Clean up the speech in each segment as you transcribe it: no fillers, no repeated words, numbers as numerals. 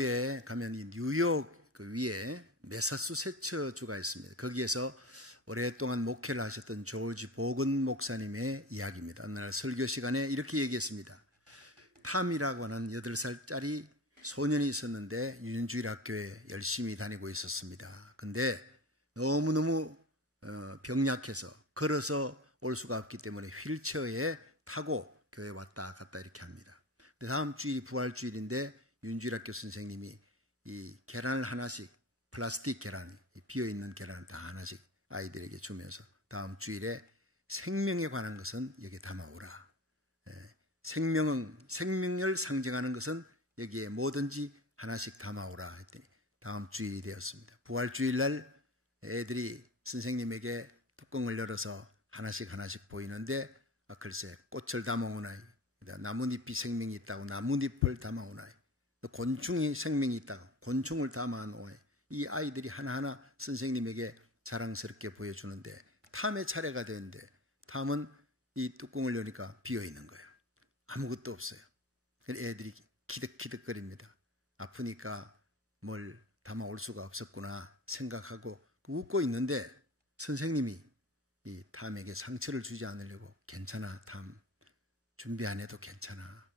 북부에 가면 이 뉴욕 그 위에 매사추세츠 주가 있습니다. 거기에서 오랫동안 목회를 하셨던 조지 보건 목사님의 이야기입니다. 어느 날 설교 시간에 이렇게 얘기했습니다. 탐이라고 하는 8살짜리 소년이 있었는데 유년주일학교에 열심히 다니고 있었습니다. 근데 너무너무 병약해서 걸어서 올 수가 없기 때문에 휠체어에 타고 교회 왔다 갔다 이렇게 합니다. 근데 다음 주일이 부활주일인데 유년주일학교 선생님이 이 계란을 하나씩, 플라스틱 계란, 비어있는 계란을 다 하나씩 아이들에게 주면서 다음 주일에 생명에 관한 것은 여기에 담아오라. 생명을 상징하는 것은 여기에 뭐든지 하나씩 담아오라 했더니 다음 주일이 되었습니다. 부활주일날 애들이 선생님에게 뚜껑을 열어서 하나씩 보이는데 글쎄 꽃을 담아오나이, 나뭇잎이 생명이 있다고 나뭇잎을 담아오나이, 곤충이 생명이 있다고 곤충을 담아오나이. 이 아이들이 하나하나 선생님에게 자랑스럽게 보여주는데 탐의 차례가 되는데 탐은 이 뚜껑을 여니까 비어있는 거예요. 아무것도 없어요. 애들이 키득키득거립니다. 아프니까 뭘 담아올 수가 없었구나 생각하고 웃고 있는데 선생님이 이 탐에게 상처를 주지 않으려고 괜찮아 탐 준비 안 해도 괜찮아.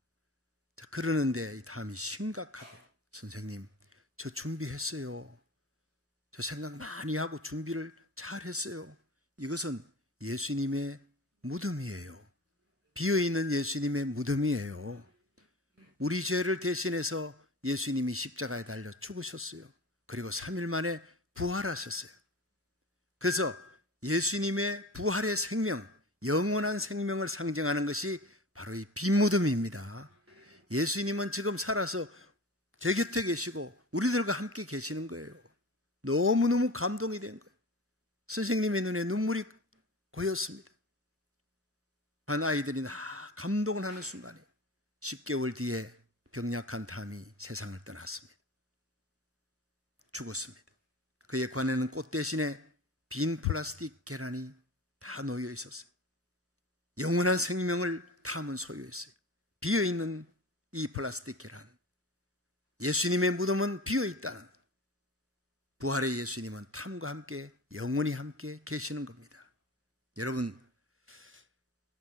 자, 그러는데 이 탐이 심각하게 선생님 저 준비했어요. 저 생각 많이 하고 준비를 잘 했어요. 이것은 예수님의 무덤이에요. 비어있는 예수님의 무덤이에요. 우리 죄를 대신해서 예수님이 십자가에 달려 죽으셨어요. 그리고 3일 만에 부활하셨어요. 그래서 예수님의 부활의 생명, 영원한 생명을 상징하는 것이 바로 이 빈 무덤입니다. 예수님은 지금 살아서 제 곁에 계시고 우리들과 함께 계시는 거예요. 너무너무 감동이 된 거예요. 선생님의 눈에 눈물이 고였습니다. 한 아이들이 감동을 하는 순간에 10개월 뒤에 병약한 탐이 세상을 떠났습니다. 죽었습니다. 그의 관에는 꽃 대신에 빈 플라스틱 계란이 다 놓여 있었어요. 영원한 생명을 탐은 소유했어요. 비어있는 이 플라스틱 계란. 예수님의 무덤은 비어있다는, 부활의 예수님은 탐과 함께 영원히 함께 계시는 겁니다. 여러분,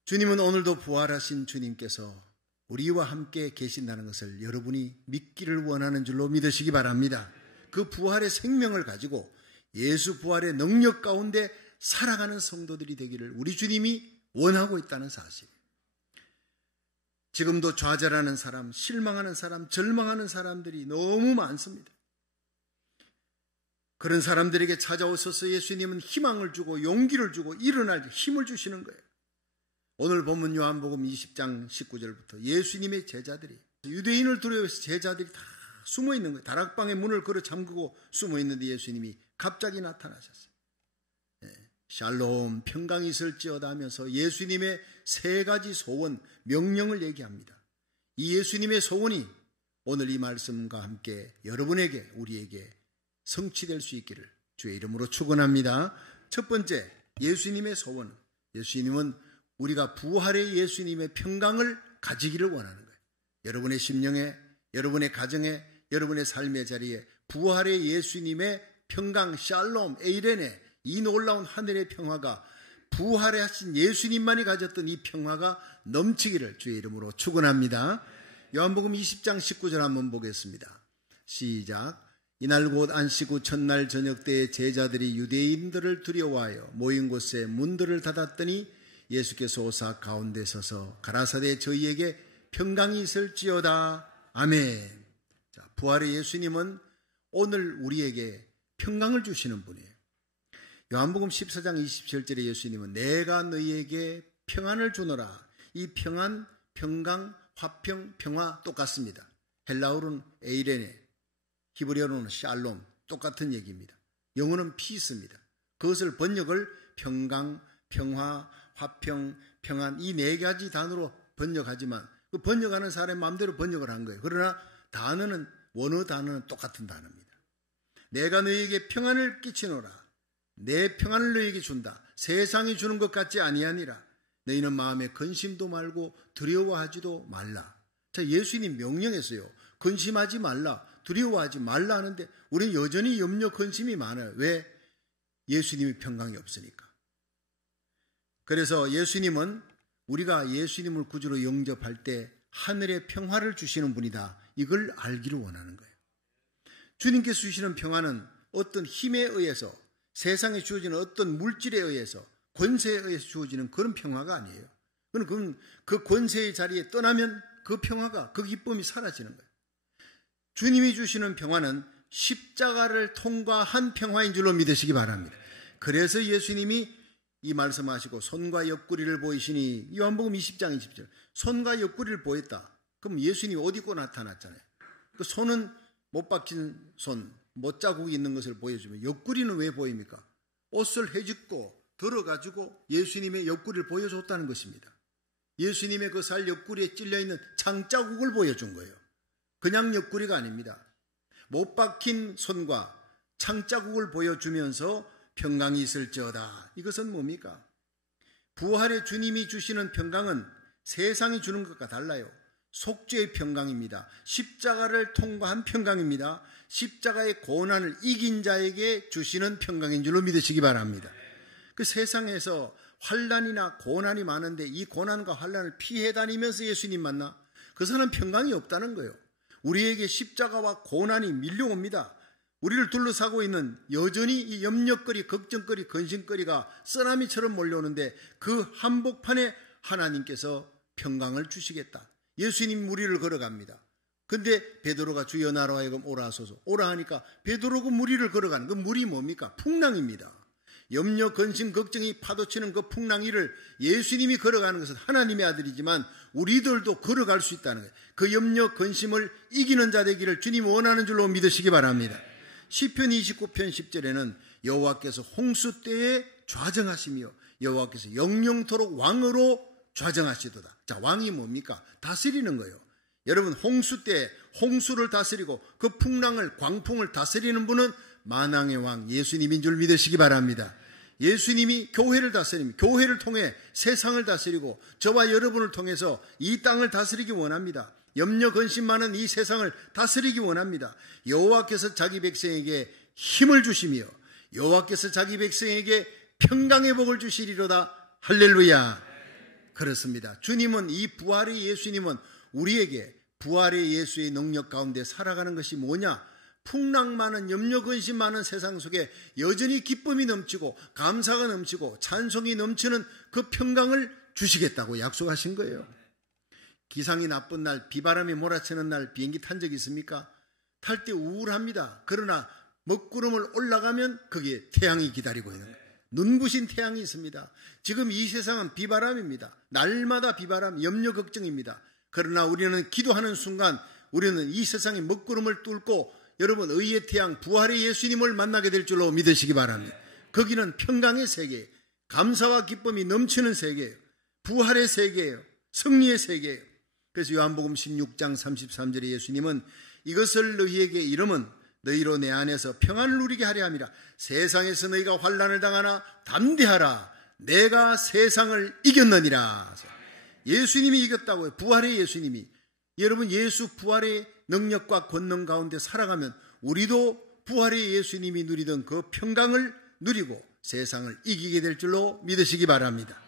주님은 오늘도 부활하신 주님께서 우리와 함께 계신다는 것을 여러분이 믿기를 원하는 줄로 믿으시기 바랍니다. 그 부활의 생명을 가지고 예수 부활의 능력 가운데 살아가는 성도들이 되기를 우리 주님이 원하고 있다는 사실. 지금도 좌절하는 사람, 실망하는 사람, 절망하는 사람들이 너무 많습니다. 그런 사람들에게 찾아오셔서 예수님은 희망을 주고 용기를 주고 일어날 힘을 주시는 거예요. 오늘 본문 요한복음 20장 19절부터 예수님의 제자들이, 유대인을 두려워해서 제자들이 다 숨어 있는 거예요. 다락방의 문을 걸어 잠그고 숨어 있는데 예수님이 갑자기 나타나셨어요. 샬롬, 평강이 있을지어다 하면서 예수님의 3가지 소원, 명령을 얘기합니다. 이 예수님의 소원이 오늘 이 말씀과 함께 여러분에게, 우리에게 성취될 수 있기를 주의 이름으로 축원합니다. 첫 번째, 예수님의 소원. 예수님은 우리가 부활의 예수님의 평강을 가지기를 원하는 거예요. 여러분의 심령에, 여러분의 가정에, 여러분의 삶의 자리에 부활의 예수님의 평강, 샬롬, 에이레네, 이 놀라운 하늘의 평화가 부활하신 예수님만이 가졌던 이 평화가 넘치기를 주의 이름으로 축원합니다. 요한복음 20장 19절 한번 보겠습니다. 시작. 이날 곧 안식 후 첫날 저녁 때에 제자들이 유대인들을 두려워하여 모인 곳에 문들을 닫았더니 예수께서 오사 가운데 서서 가라사대 저희에게 평강이 있을지어다. 아멘. 자, 부활의 예수님은 오늘 우리에게 평강을 주시는 분이에요. 요한복음 14장 27절에 예수님은 내가 너희에게 평안을 주노라. 이 평안, 평강, 화평, 평화 똑같습니다. 헬라어로는 에이레네, 히브리어로는 샬롬, 똑같은 얘기입니다. 영어는 피스입니다. 그것을 번역을 평강, 평화, 화평, 평안, 이 4가지 단어로 번역하지만 그 번역하는 사람의 마음대로 번역을 한 거예요. 그러나 단어는, 원어 단어는 똑같은 단어입니다. 내가 너희에게 평안을 끼치노라. 내 평안을 너희에게 준다. 세상이 주는 것 같지 아니하니라. 너희는 마음에 근심도 말고 두려워하지도 말라. 자, 예수님 명령했어요. 근심하지 말라, 두려워하지 말라 하는데 우리는 여전히 염려 근심이 많아요. 왜? 예수님이 평강이 없으니까. 그래서 예수님은 우리가 예수님을 구주로 영접할 때 하늘의 평화를 주시는 분이다. 이걸 알기를 원하는 거예요. 주님께서 주시는 평화는 어떤 힘에 의해서, 세상에 주어지는 어떤 물질에 의해서, 권세에 의해서 주어지는 그런 평화가 아니에요. 그건 그 권세의 자리에 떠나면 그 평화가, 그 기쁨이 사라지는 거예요. 주님이 주시는 평화는 십자가를 통과한 평화인 줄로 믿으시기 바랍니다. 그래서 예수님이 이 말씀하시고 손과 옆구리를 보이시니, 요한복음 20장 20절, 손과 옆구리를 보였다. 그럼 예수님이 옷 입고 나타났잖아요. 그 손은 못 박힌 손, 못 자국이 있는 것을 보여주면 옆구리는 왜 보입니까? 옷을 헤집고 들어가지고 예수님의 옆구리를 보여줬다는 것입니다. 예수님의 그 살 옆구리에 찔려있는 창자국을 보여준 거예요. 그냥 옆구리가 아닙니다. 못 박힌 손과 창자국을 보여주면서 평강이 있을지어다. 이것은 뭡니까? 부활의 주님이 주시는 평강은 세상이 주는 것과 달라요. 속죄의 평강입니다. 십자가를 통과한 평강입니다. 십자가의 고난을 이긴 자에게 주시는 평강인 줄로 믿으시기 바랍니다. 그 세상에서 환난이나 고난이 많은데 이 고난과 환난을 피해 다니면서 예수님 만나? 그것은 평강이 없다는 거예요. 우리에게 십자가와 고난이 밀려옵니다. 우리를 둘러싸고 있는 여전히 이 염려거리, 걱정거리, 근심거리가 쓰나미처럼 몰려오는데 그 한복판에 하나님께서 평강을 주시겠다. 예수님 무리를 걸어갑니다. 근데 베드로가 주여 나로 하여금 오라 하소서. 오라 하니까 베드로가 무리를 걸어가는 그 물이 뭡니까? 풍랑입니다. 염려, 근심, 걱정이 파도치는 그 풍랑 위를 예수님이 걸어가는 것은 하나님의 아들이지만 우리들도 걸어갈 수 있다는 거예요. 그 염려, 근심을 이기는 자 되기를 주님이 원하는 줄로 믿으시기 바랍니다. 시편 29편 10절에는 여호와께서 홍수 때에 좌정하시며 여호와께서 영영토록 왕으로 좌정하시도다. 자, 왕이 뭡니까? 다스리는 거예요. 여러분, 홍수 때 홍수를 다스리고 그 풍랑을, 광풍을 다스리는 분은 만왕의 왕 예수님인 줄 믿으시기 바랍니다. 예수님이 교회를 다스립니다. 교회를 통해 세상을 다스리고 저와 여러분을 통해서 이 땅을 다스리기 원합니다. 염려 근심 많은 이 세상을 다스리기 원합니다. 여호와께서 자기 백성에게 힘을 주시며 여호와께서 자기 백성에게 평강의 복을 주시리로다. 할렐루야. 그렇습니다. 주님은, 이 부활의 예수님은 우리에게 부활의 예수의 능력 가운데 살아가는 것이 뭐냐? 풍랑 많은, 염려 근심 많은 세상 속에 여전히 기쁨이 넘치고 감사가 넘치고 찬송이 넘치는 그 평강을 주시겠다고 약속하신 거예요. 기상이 나쁜 날, 비바람이 몰아치는 날 비행기 탄 적 있습니까? 탈 때 우울합니다. 그러나 먹구름을 올라가면 거기에 태양이 기다리고 있는 거예요. 눈부신 태양이 있습니다. 지금 이 세상은 비바람입니다. 날마다 비바람, 염려, 걱정입니다. 그러나 우리는 기도하는 순간 우리는 이 세상의 먹구름을 뚫고 여러분, 의의 태양, 부활의 예수님을 만나게 될 줄로 믿으시기 바랍니다. 거기는 평강의 세계예요. 감사와 기쁨이 넘치는 세계예요. 부활의 세계예요. 승리의 세계예요. 그래서 요한복음 16장 33절에 예수님은 이것을 너희에게 이름은 너희로 내 안에서 평안을 누리게 하려 함이라. 세상에서 너희가 환난을 당하나 담대하라. 내가 세상을 이겼느니라. 예수님이 이겼다고요. 부활의 예수님이. 여러분, 예수 부활의 능력과 권능 가운데 살아가면 우리도 부활의 예수님이 누리던 그 평강을 누리고 세상을 이기게 될 줄로 믿으시기 바랍니다.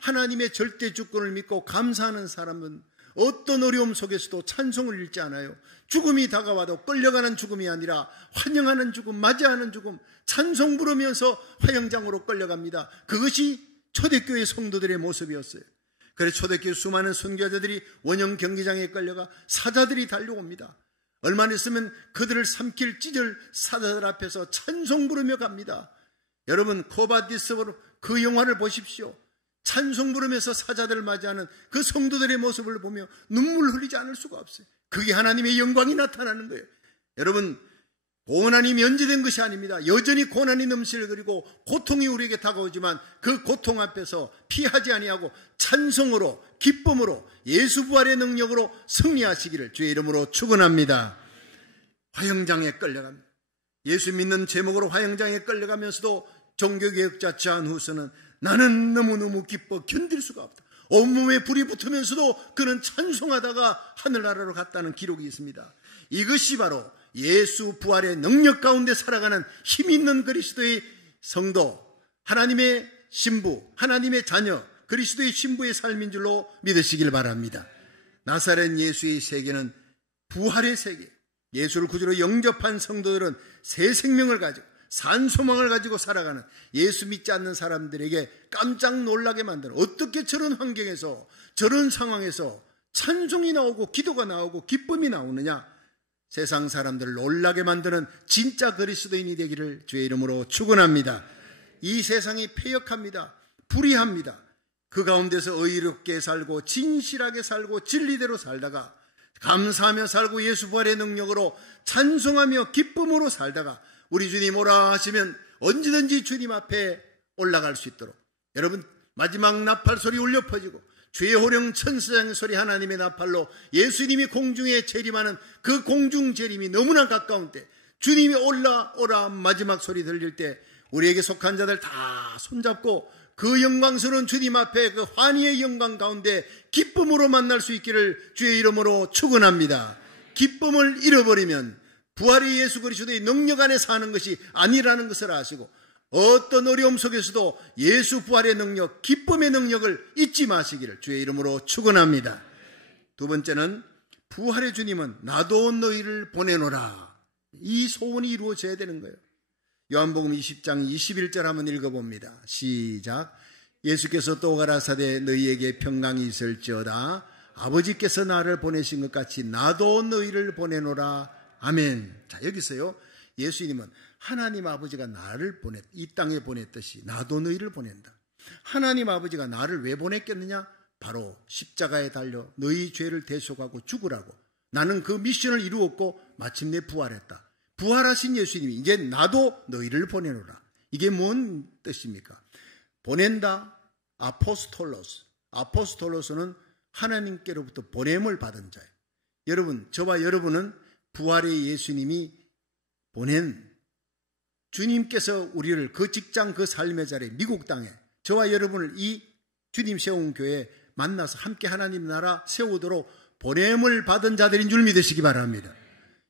하나님의 절대 주권을 믿고 감사하는 사람은 어떤 어려움 속에서도 찬송을 잃지 않아요. 죽음이 다가와도 끌려가는 죽음이 아니라 환영하는 죽음, 맞이하는 죽음, 찬송 부르면서 화영장으로 끌려갑니다. 그것이 초대교회 성도들의 모습이었어요. 그래서 초대교회 수많은 선교자들이 원형 경기장에 끌려가 사자들이 달려옵니다. 얼마 있으면 그들을 삼킬 찢을 사자들 앞에서 찬송 부르며 갑니다. 여러분, 코바디스로 그 영화를 보십시오. 찬송 부르면서 사자들을 맞이하는 그 성도들의 모습을 보며 눈물 흘리지 않을 수가 없어요. 그게 하나님의 영광이 나타나는 거예요. 여러분, 고난이 면제된 것이 아닙니다. 여전히 고난이 넘치를 그리고 고통이 우리에게 다가오지만 그 고통 앞에서 피하지 아니하고 찬송으로, 기쁨으로, 예수 부활의 능력으로 승리하시기를 주의 이름으로 축원합니다. 화영장에 끌려갑니다. 예수 믿는 제목으로 화영장에 끌려가면서도 종교개혁자 잔 후스는 나는 너무너무 기뻐 견딜 수가 없다. 온몸에 불이 붙으면서도 그는 찬송하다가 하늘나라로 갔다는 기록이 있습니다. 이것이 바로 예수 부활의 능력 가운데 살아가는 힘 있는 그리스도의 성도, 하나님의 신부, 하나님의 자녀, 그리스도의 신부의 삶인 줄로 믿으시길 바랍니다. 나사렛 예수의 세계는 부활의 세계, 예수를 구주로 영접한 성도들은 새 생명을 가지고 산소망을 가지고 살아가는, 예수 믿지 않는 사람들에게 깜짝 놀라게 만드는, 어떻게 저런 환경에서 저런 상황에서 찬송이 나오고 기도가 나오고 기쁨이 나오느냐, 세상 사람들을 놀라게 만드는 진짜 그리스도인이 되기를 주의 이름으로 축원합니다. 이 세상이 패역합니다. 불의합니다. 그 가운데서 의롭게 살고 진실하게 살고 진리대로 살다가 감사하며 살고 예수 부활의 능력으로 찬송하며 기쁨으로 살다가 우리 주님 오라 하시면 언제든지 주님 앞에 올라갈 수 있도록, 여러분 마지막 나팔 소리 울려 퍼지고 주의 호령 천사장의 소리, 하나님의 나팔로 예수님이 공중에 재림하는 그 공중 재림이 너무나 가까운 때, 주님이 올라오라 마지막 소리 들릴 때 우리에게 속한 자들 다 손잡고 그 영광스러운 주님 앞에 그 환희의 영광 가운데 기쁨으로 만날 수 있기를 주의 이름으로 축원합니다. 기쁨을 잃어버리면 부활의 예수 그리스도의 능력 안에 사는 것이 아니라는 것을 아시고, 어떤 어려움 속에서도 예수 부활의 능력, 기쁨의 능력을 잊지 마시기를 주의 이름으로 축원합니다. 두 번째는 부활의 주님은 나도 너희를 보내노라. 이 소원이 이루어져야 되는 거예요. 요한복음 20장 21절 한번 읽어봅니다. 시작. 예수께서 또 가라사대 너희에게 평강이 있을지어다. 아버지께서 나를 보내신 것 같이 나도 너희를 보내노라. 아멘. 자, 여기서요, 예수님은 하나님 아버지가 나를 이 땅에 보냈듯이 나도 너희를 보낸다. 하나님 아버지가 나를 왜 보냈겠느냐? 바로 십자가에 달려 너희 죄를 대속하고 죽으라고. 나는 그 미션을 이루었고 마침내 부활했다. 부활하신 예수님이 이제 나도 너희를 보내노라. 이게 뭔 뜻입니까? 보낸다, 아포스톨로스. 아포스톨로스는 하나님께로부터 보냄을 받은 자예요. 여러분, 저와 여러분은 부활의 예수님이 보낸, 주님께서 우리를 그 직장, 그 삶의 자리에, 미국 땅에 저와 여러분을 이 주님 세운 교회에 만나서 함께 하나님 나라 세우도록 보냄을 받은 자들인 줄 믿으시기 바랍니다.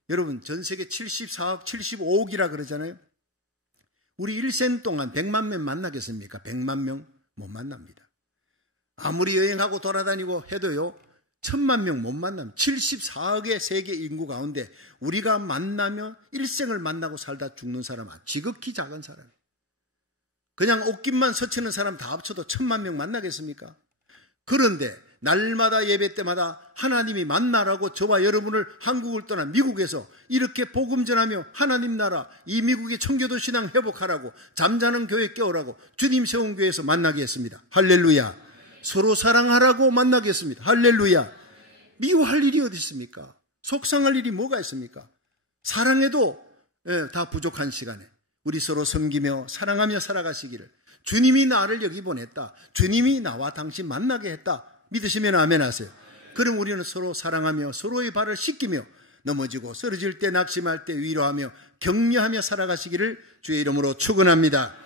여러분, 전 세계 74억, 75억이라 그러잖아요. 우리 일생 동안 100만 명 만나겠습니까? 100만 명 못 만납니다. 아무리 여행하고 돌아다니고 해도요, 1000만 명 못 만납니다. 74억의 세계 인구 가운데 우리가 만나며 일생을 만나고 살다 죽는 사람은 지극히 작은 사람. 그냥 옷깃만 서치는 사람 다 합쳐도 1000만 명 만나겠습니까? 그런데 날마다 예배 때마다 하나님이 만나라고 저와 여러분을 한국을 떠나 미국에서 이렇게 복음 전하며 하나님 나라, 이 미국의 청교도 신앙 회복하라고, 잠자는 교회 깨우라고 주님 세운 교회에서 만나게 했습니다. 할렐루야. 서로 사랑하라고 만나게 했습니다. 할렐루야. 미워할 일이 어디 있습니까? 속상할 일이 뭐가 있습니까? 사랑해도 다 부족한 시간에 우리 서로 섬기며 사랑하며 살아가시기를, 주님이 나를 여기 보냈다, 주님이 나와 당신 만나게 했다 믿으시면 아멘 하세요. 그럼 우리는 서로 사랑하며 서로의 발을 씻기며 넘어지고 쓰러질 때, 낙심할 때 위로하며 격려하며 살아가시기를 주의 이름으로 축원합니다.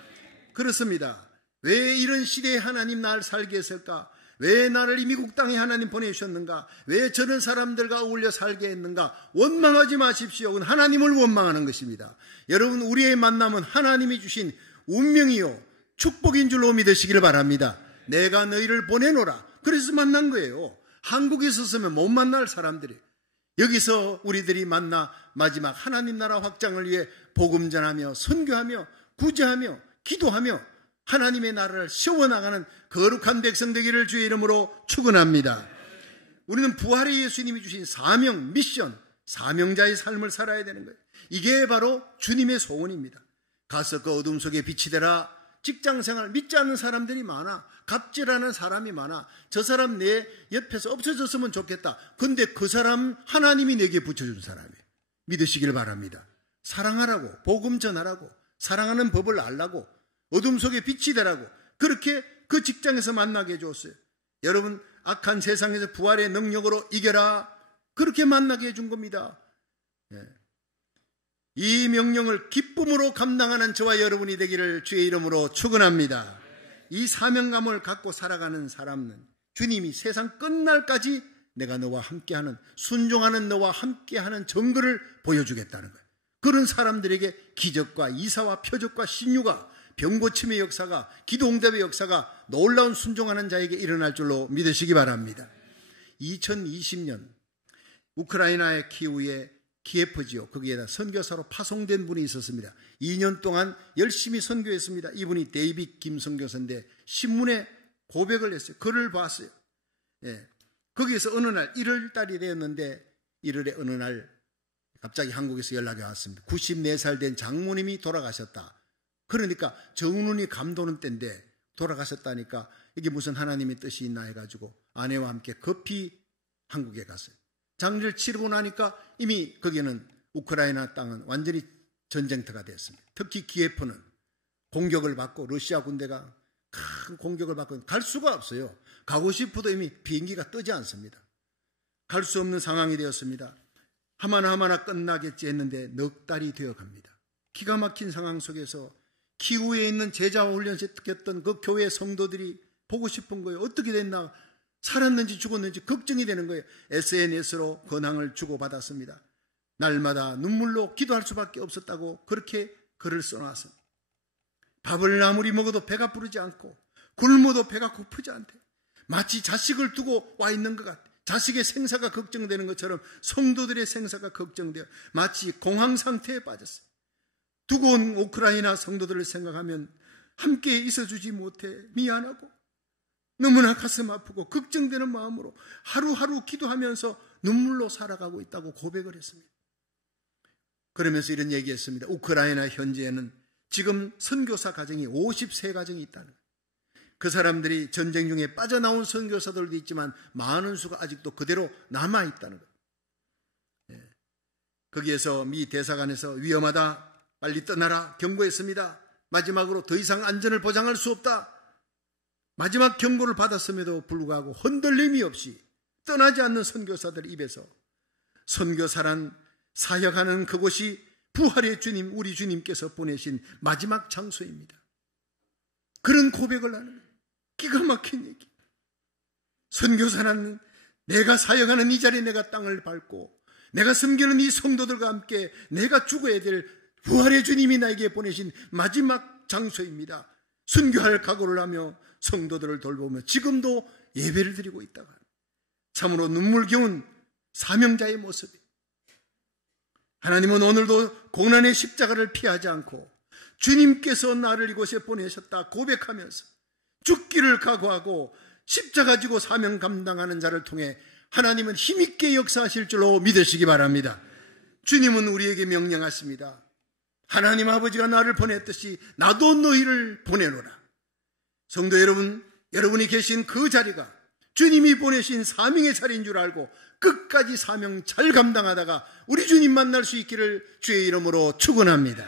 그렇습니다. 왜 이런 시대에 하나님 날 살게 했을까? 왜 나를 이 미국 땅에 하나님 보내주셨는가? 왜 저런 사람들과 어울려 살게 했는가? 원망하지 마십시오. 그건 하나님을 원망하는 것입니다. 여러분, 우리의 만남은 하나님이 주신 운명이요 축복인 줄로 믿으시기를 바랍니다. 내가 너희를 보내노라. 그래서 만난 거예요. 한국에 있었으면 못 만날 사람들이 여기서 우리들이 만나 마지막 하나님 나라 확장을 위해 복음 전하며 선교하며 구제하며 기도하며 하나님의 나라를 세워나가는 거룩한 백성 되기를 주의 이름으로 축원합니다. 우리는 부활의 예수님이 주신 사명, 미션, 사명자의 삶을 살아야 되는 거예요. 이게 바로 주님의 소원입니다. 가서 그 어둠 속에 빛이 되라. 직장생활 믿지 않는 사람들이 많아. 갑질하는 사람이 많아. 저 사람 내 옆에서 없어졌으면 좋겠다. 근데 그 사람 하나님이 내게 붙여준 사람이에요. 믿으시길 바랍니다. 사랑하라고, 복음 전하라고, 사랑하는 법을 알라고, 어둠 속에 빛이 되라고, 그렇게 그 직장에서 만나게 해줬어요. 여러분, 악한 세상에서 부활의 능력으로 이겨라, 그렇게 만나게 해준 겁니다. 이 명령을 기쁨으로 감당하는 저와 여러분이 되기를 주의 이름으로 축원합니다. 이 사명감을 갖고 살아가는 사람은 주님이 세상 끝날까지 내가 너와 함께하는, 순종하는 너와 함께하는 증거를 보여주겠다는 거예요. 그런 사람들에게 기적과 이사와 표적과 신유가, 병고침의 역사가, 기도응답의 역사가 놀라운 순종하는 자에게 일어날 줄로 믿으시기 바랍니다. 2020년 우크라이나의 키우에 키예프지요. 거기에다 선교사로 파송된 분이 있었습니다. 2년 동안 열심히 선교했습니다. 이분이 데이빗 김 선교사인데 신문에 고백을 했어요. 글을 봤어요. 예. 거기에서 어느 날 1월 달이 되었는데 1월에 어느 날 갑자기 한국에서 연락이 왔습니다. 94살 된 장모님이 돌아가셨다. 그러니까 정운이 감도는 때인데 돌아가셨다니까 이게 무슨 하나님의 뜻이 있나 해가지고 아내와 함께 급히 한국에 갔어요. 장례를 치르고 나니까 이미 거기는 우크라이나 땅은 완전히 전쟁터가 됐습니다. 특히 키예프는 공격을 받고 러시아 군대가 큰 공격을 받고 갈 수가 없어요. 가고 싶어도 이미 비행기가 뜨지 않습니다. 갈 수 없는 상황이 되었습니다. 하마나 끝나겠지 했는데 넉 달이 되어갑니다. 기가 막힌 상황 속에서 키우에 있는 제자와 훈련시켰던 그 교회 성도들이 보고 싶은 거예요. 어떻게 됐나, 살았는지 죽었는지 걱정이 되는 거예요. SNS로 근황을 주고받았습니다. 날마다 눈물로 기도할 수밖에 없었다고 그렇게 글을 써놨습니다. 밥을 아무리 먹어도 배가 부르지 않고 굶어도 배가 고프지 않대. 마치 자식을 두고 와 있는 것 같아. 자식의 생사가 걱정되는 것처럼 성도들의 생사가 걱정되어 마치 공황 상태에 빠졌어요. 두고 온 우크라이나 성도들을 생각하면 함께 있어주지 못해 미안하고 너무나 가슴 아프고 걱정되는 마음으로 하루하루 기도하면서 눈물로 살아가고 있다고 고백을 했습니다. 그러면서 이런 얘기했습니다. 우크라이나 현지에는 지금 선교사 가정이 53가정이 있다는 거예요. 그 사람들이 전쟁 중에 빠져나온 선교사들도 있지만 많은 수가 아직도 그대로 남아있다는 거예요. 예. 거기에서 미 대사관에서 위험하다, 빨리 떠나라 경고했습니다. 마지막으로 더 이상 안전을 보장할 수 없다. 마지막 경고를 받았음에도 불구하고 흔들림이 없이 떠나지 않는 선교사들 입에서 선교사란 사역하는 그곳이 부활의 주님, 우리 주님께서 보내신 마지막 장소입니다. 그런 고백을 하는 기가 막힌 얘기. 선교사는 내가 사역하는 이 자리에 내가 땅을 밟고 내가 섬기는 이 성도들과 함께 내가 죽어야 될 부활의 주님이 나에게 보내신 마지막 장소입니다. 순교할 각오를 하며 성도들을 돌보며 지금도 예배를 드리고 있다가 참으로 눈물겨운 사명자의 모습이에요. 하나님은 오늘도 고난의 십자가를 피하지 않고 주님께서 나를 이곳에 보내셨다 고백하면서 죽기를 각오하고 십자가 지고 사명 감당하는 자를 통해 하나님은 힘있게 역사하실 줄로 믿으시기 바랍니다. 주님은 우리에게 명령하십니다. 하나님 아버지가 나를 보냈듯이 나도 너희를 보내노라. 성도 여러분, 여러분이 계신 그 자리가 주님이 보내신 사명의 자리인 줄 알고 끝까지 사명 잘 감당하다가 우리 주님 만날 수 있기를 주의 이름으로 축원합니다.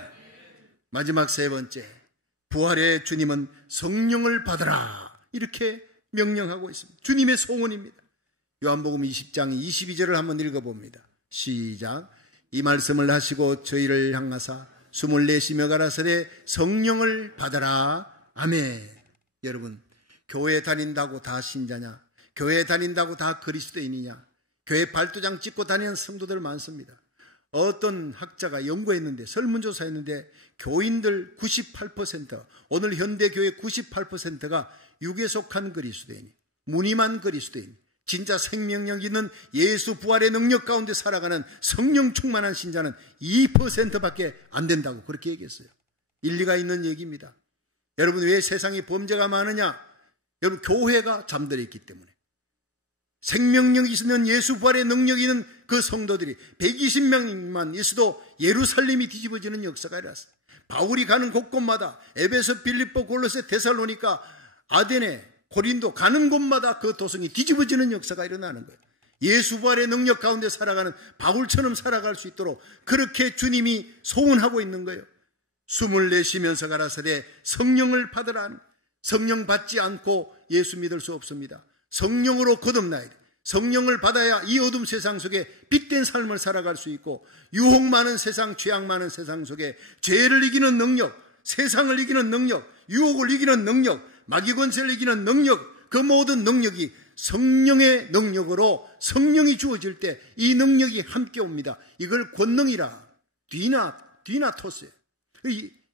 마지막 세 번째, 부활의 주님은 성령을 받으라 이렇게 명령하고 있습니다. 주님의 소원입니다. 요한복음 20장 22절을 한번 읽어봅니다. 시작. 이 말씀을 하시고 저희를 향하사 숨을 내쉬며 가라사대 성령을 받아라. 아멘. 여러분, 교회 다닌다고 다 신자냐? 교회 다닌다고 다 그리스도인이냐? 교회 발도장 찍고 다니는 성도들 많습니다. 어떤 학자가 연구했는데, 설문조사했는데 교인들 98%, 오늘 현대교회 98%가 육에 속한 그리스도인, 무늬만 그리스도인, 진짜 생명력 있는 예수 부활의 능력 가운데 살아가는 성령 충만한 신자는 2%밖에 안 된다고 그렇게 얘기했어요. 일리가 있는 얘기입니다. 여러분, 왜 세상에 범죄가 많으냐? 여러분, 교회가 잠들어 있기 때문에. 생명력이 있으면 예수 부활의 능력이 있는 그 성도들이 120명만 있어도 예루살렘이 뒤집어지는 역사가 일어났어요. 바울이 가는 곳곳마다 에베소, 빌립보, 골로새, 데살로니가, 아데네, 고린도 가는 곳마다 그 도성이 뒤집어지는 역사가 일어나는 거예요. 예수 부활의 능력 가운데 살아가는 바울처럼 살아갈 수 있도록 그렇게 주님이 소원하고 있는 거예요. 숨을 내쉬면서 가라사대 성령을 받으라. 성령 받지 않고 예수 믿을 수 없습니다. 성령으로 거듭나야 돼. 성령을 받아야 이 어둠 세상 속에 빛된 삶을 살아갈 수 있고, 유혹 많은 세상, 죄악 많은 세상 속에 죄를 이기는 능력, 세상을 이기는 능력, 유혹을 이기는 능력, 마귀 권세를 이기는 능력, 그 모든 능력이 성령의 능력으로 성령이 주어질 때 이 능력이 함께 옵니다. 이걸 권능이라 디나토스예요.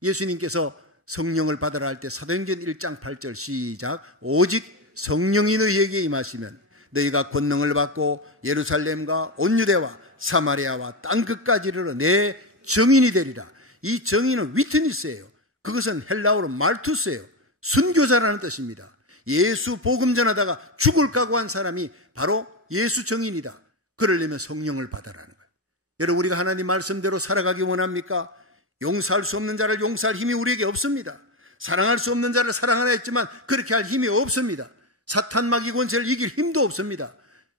예수님께서 성령을 받으라 할 때 사도행전 1장 8절 시작. 오직 성령이 너희에게 임하시면 너희가 권능을 받고 예루살렘과 온 유대와 사마리아와 땅끝까지 이르러 내 증인이 되리라. 이 증인은 위트니스예요. 그것은 헬라어로 말투스예요. 순교자라는 뜻입니다. 예수 복음 전하다가 죽을 각오한 사람이 바로 예수 증인이다. 그러려면 성령을 받아라는 거예요. 여러분, 우리가 하나님 말씀대로 살아가기 원합니까? 용서할 수 없는 자를 용서할 힘이 우리에게 없습니다. 사랑할 수 없는 자를 사랑하라 했지만 그렇게 할 힘이 없습니다. 사탄 마귀 권세를 이길 힘도 없습니다.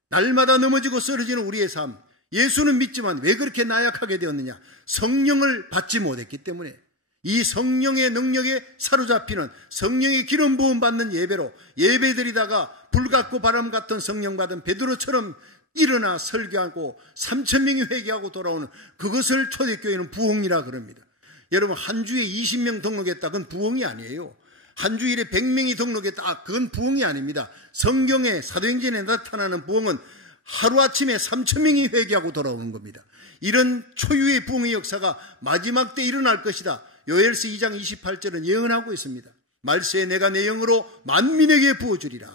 날마다 넘어지고 쓰러지는 우리의 삶, 예수는 믿지만 왜 그렇게 나약하게 되었느냐? 성령을 받지 못했기 때문에. 이 성령의 능력에 사로잡히는, 성령의 기름 부음 받는 예배로 예배드리다가 불같고 바람 같은 성령 받은 베드로처럼 일어나 설교하고 3,000명이 회개하고 돌아오는, 그것을 초대교회는 부흥이라 그럽니다. 여러분, 한 주에 20명 등록했다, 그건 부흥이 아니에요. 한 주일에 100명이 등록했다, 그건 부흥이 아닙니다. 성경의 사도행전에 나타나는 부흥은 하루아침에 3,000명이 회개하고 돌아오는 겁니다. 이런 초유의 부흥의 역사가 마지막 때 일어날 것이다. 요엘서 2장 28절은 예언하고 있습니다. 말세에 내가 내 영으로 만민에게 부어주리라.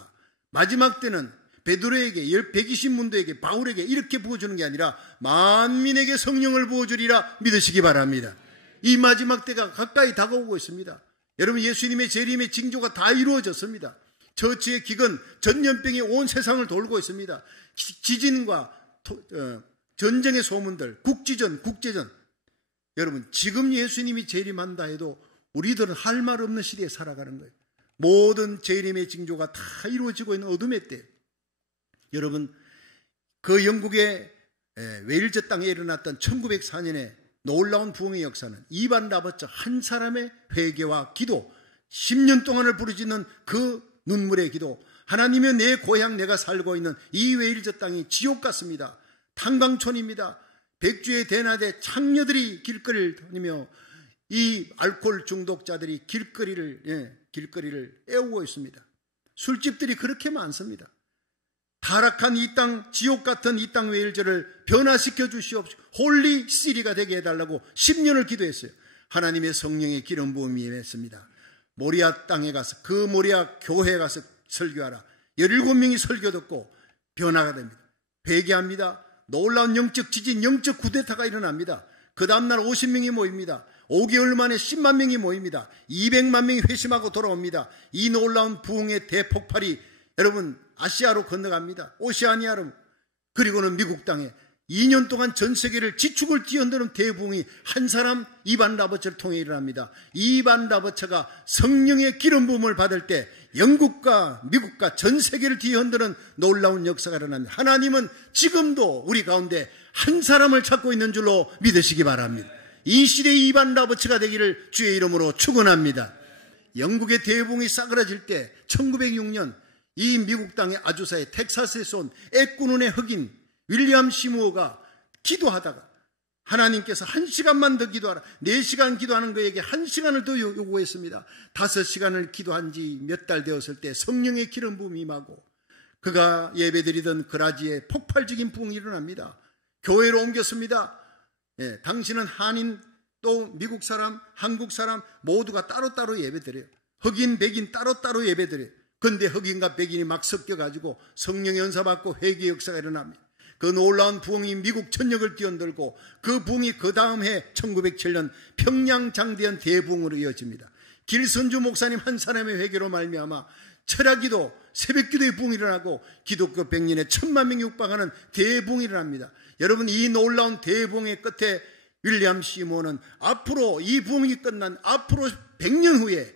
마지막 때는 베드로에게, 120문도에게, 바울에게 이렇게 부어주는 게 아니라 만민에게 성령을 부어주리라 믿으시기 바랍니다. 이 마지막 때가 가까이 다가오고 있습니다. 여러분, 예수님의 재림의 징조가 다 이루어졌습니다. 저치의 기근, 전염병이 온 세상을 돌고 있습니다. 지진과 전쟁의 소문들, 국지전, 국제전. 여러분, 지금 예수님이 재림한다 해도 우리들은 할 말 없는 시대에 살아가는 거예요. 모든 재림의 징조가 다 이루어지고 있는 어둠의 때. 여러분, 그 영국의 웨일즈 땅에 일어났던 1904년에 놀라운 부흥의 역사는 이반 라버처 한 사람의 회개와 기도, 10년 동안을 부르짖는 그 눈물의 기도, 하나님의 내 고향 내가 살고 있는 이 웨일즈 땅이 지옥 같습니다. 탄광촌입니다. 백주의 대낮에 창녀들이 길거리를 다니며 이 알코올 중독자들이 길거리를 애우고 있습니다. 술집들이 그렇게 많습니다. 타락한 이 땅, 지옥 같은 이 땅 웨일즈를 변화시켜 주시옵시고 홀리 시리가 되게 해달라고 10년을 기도했어요. 하나님의 성령의 기름 부음이 임했습니다. 모리아 땅에 가서, 그 모리아 교회에 가서 설교하라. 17명이 설교 듣고 변화가 됩니다. 회개합니다. 놀라운 영적 지진, 영적 쿠데타가 일어납니다. 그 다음날 50명이 모입니다. 5개월 만에 10만 명이 모입니다. 200만 명이 회심하고 돌아옵니다. 이 놀라운 부흥의 대폭발이 여러분 아시아로 건너갑니다. 오시아니아로, 그리고는 미국 땅에 2년 동안 전 세계를 지축을 뛰어드는 대부흥이 한 사람 이반 라버처를 통해 일어납니다. 이반 라버처가 성령의 기름 부음을 받을 때 영국과 미국과 전 세계를 뒤흔드는 놀라운 역사가 일어납니다. 하나님은 지금도 우리 가운데 한 사람을 찾고 있는 줄로 믿으시기 바랍니다. 이 시대의 이반 라버처가 되기를 주의 이름으로 축원합니다. 영국의 대부흥이 싸그라질 때 1906년 이 미국 땅의 아주사의 텍사스에서 온 애꾸눈의 흑인 윌리엄 시무어가 기도하다가 하나님께서 1시간만 더 기도하라, 4시간 기도하는 그에게 1시간을 더 요구했습니다. 5시간을 기도한 지 몇 달 되었을 때 성령의 기름 부음이 임하고 그가 예배드리던 그라지에 폭발적인 부흥이 일어납니다. 교회로 옮겼습니다. 당신은 한인, 또 미국 사람, 한국 사람 모두가 따로따로 예배드려요. 흑인, 백인 따로따로 예배드려요. 그런데 흑인과 백인이 막 섞여가지고 성령의 은사받고 회개 역사가 일어납니다. 그 놀라운 부흥이 미국 전역을 뛰어들고 그 부흥이 그 다음 해 1907년 평양 장대현 대부흥으로 이어집니다. 길선주 목사님 한 사람의 회개로 말미암아 철야기도, 새벽기도의 부흥이 일어나고 기독교 100년에 1000만 명이 육박하는 대부흥이 일어납니다. 여러분, 이 놀라운 대부흥의 끝에 윌리엄 시모는 앞으로 이 부흥이 끝난 앞으로 100년 후에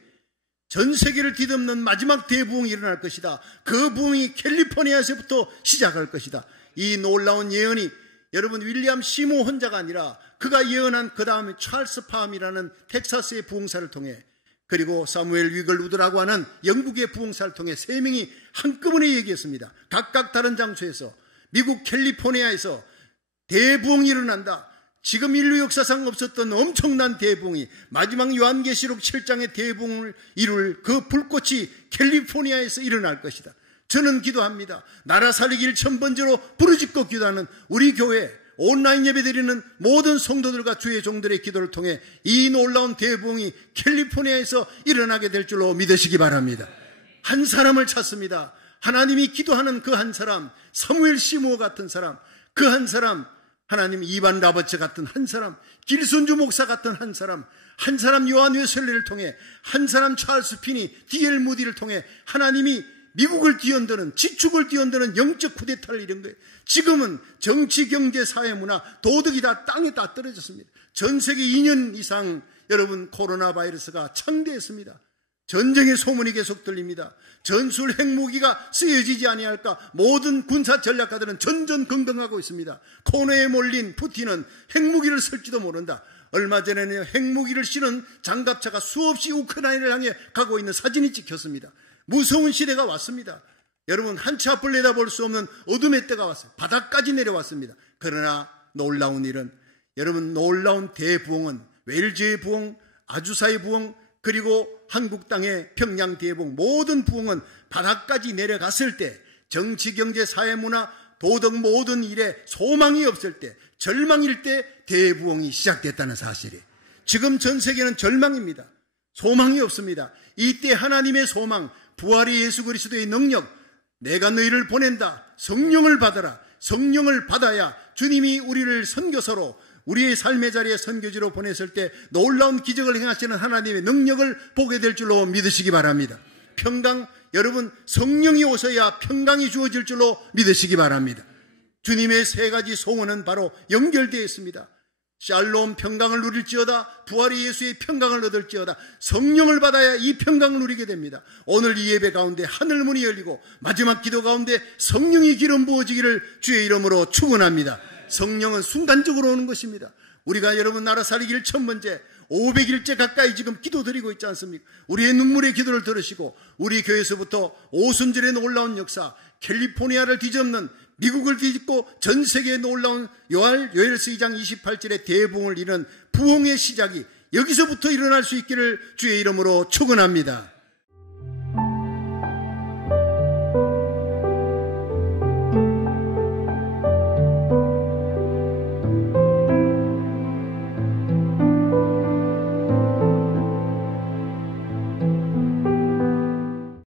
전 세계를 뒤덮는 마지막 대부흥이 일어날 것이다. 그 부흥이 캘리포니아에서부터 시작할 것이다. 이 놀라운 예언이 여러분 윌리엄 시모 혼자가 아니라 그가 예언한 그 다음에 찰스 팜이라는 텍사스의 부흥사를 통해, 그리고 사무엘 위글우드라고 하는 영국의 부흥사를 통해 3명이 한꺼번에 얘기했습니다. 각각 다른 장소에서 미국 캘리포니아에서 대부흥이 일어난다. 지금 인류 역사상 없었던 엄청난 대부흥이, 마지막 요한계시록 7장의 대부흥을 이룰 그 불꽃이 캘리포니아에서 일어날 것이다. 저는 기도합니다. 나라 살리기를 첫 번째로 부르짖고 기도하는 우리 교회 온라인 예배드리는 모든 성도들과 주의 종들의 기도를 통해 이 놀라운 대부흥이 캘리포니아에서 일어나게 될 줄로 믿으시기 바랍니다. 한 사람을 찾습니다. 하나님이 기도하는 그 한 사람, 사무엘 시므오 같은 사람, 그 한 사람, 하나님 이반 라버츠 같은 한 사람, 길순주 목사 같은 한 사람 요한 웨슬리를 통해, 한 사람 찰스 피니, D.L. 무디를 통해 하나님이 미국을 뒤흔드는, 지축을 뒤흔드는 영적 쿠데타를 이룬 거예요. 지금은 정치, 경제, 사회, 문화, 도덕이 다 땅에 다 떨어졌습니다. 전 세계 2년 이상 여러분 코로나 바이러스가 창대했습니다. 전쟁의 소문이 계속 들립니다. 전술 핵무기가 쓰여지지 아니할까 모든 군사 전략가들은 전전긍긍하고 있습니다. 코너에 몰린 푸틴은 핵무기를 쓸지도 모른다. 얼마 전에는 핵무기를 실은 장갑차가 수없이 우크라이나를 향해 가고 있는 사진이 찍혔습니다. 무서운 시대가 왔습니다. 여러분 한치 앞을 내다볼 수 없는 어둠의 때가 왔어요. 바닥까지 내려왔습니다. 그러나 놀라운 일은 여러분 놀라운 대부흥은 웨일즈의 부흥, 아주사의 부흥, 그리고 한국 땅의 평양 대부흥 모든 부흥은 바닥까지 내려갔을 때 정치, 경제, 사회, 문화, 도덕 모든 일에 소망이 없을 때 절망일 때 대부흥이 시작됐다는 사실이에요. 지금 전 세계는 절망입니다. 소망이 없습니다. 이때 하나님의 소망, 부활의 예수 그리스도의 능력, 내가 너희를 보낸다. 성령을 받아라. 성령을 받아야 주님이 우리를 선교사로 우리의 삶의 자리에 선교지로 보냈을 때 놀라운 기적을 행하시는 하나님의 능력을 보게 될 줄로 믿으시기 바랍니다. 평강, 여러분 성령이 오셔야 평강이 주어질 줄로 믿으시기 바랍니다. 주님의 세 가지 소원은 바로 연결되어 있습니다. 샬롬 평강을 누릴지어다, 부활의 예수의 평강을 얻을지어다. 성령을 받아야 이 평강을 누리게 됩니다. 오늘 이 예배 가운데 하늘문이 열리고 마지막 기도 가운데 성령이 기름 부어지기를 주의 이름으로 축원합니다. 성령은 순간적으로 오는 것입니다. 우리가 여러분 나라 살리기를 첫 번째 500일째 가까이 지금 기도드리고 있지 않습니까? 우리의 눈물의 기도를 들으시고 우리 교회에서부터 오순절의 놀라운 역사, 캘리포니아를 뒤집는, 미국을 뒤집고 전 세계에 놀라운 요엘서 2장 28절의 대부흥을 이룬 부흥의 시작이 여기서부터 일어날 수 있기를 주의 이름으로 축원합니다.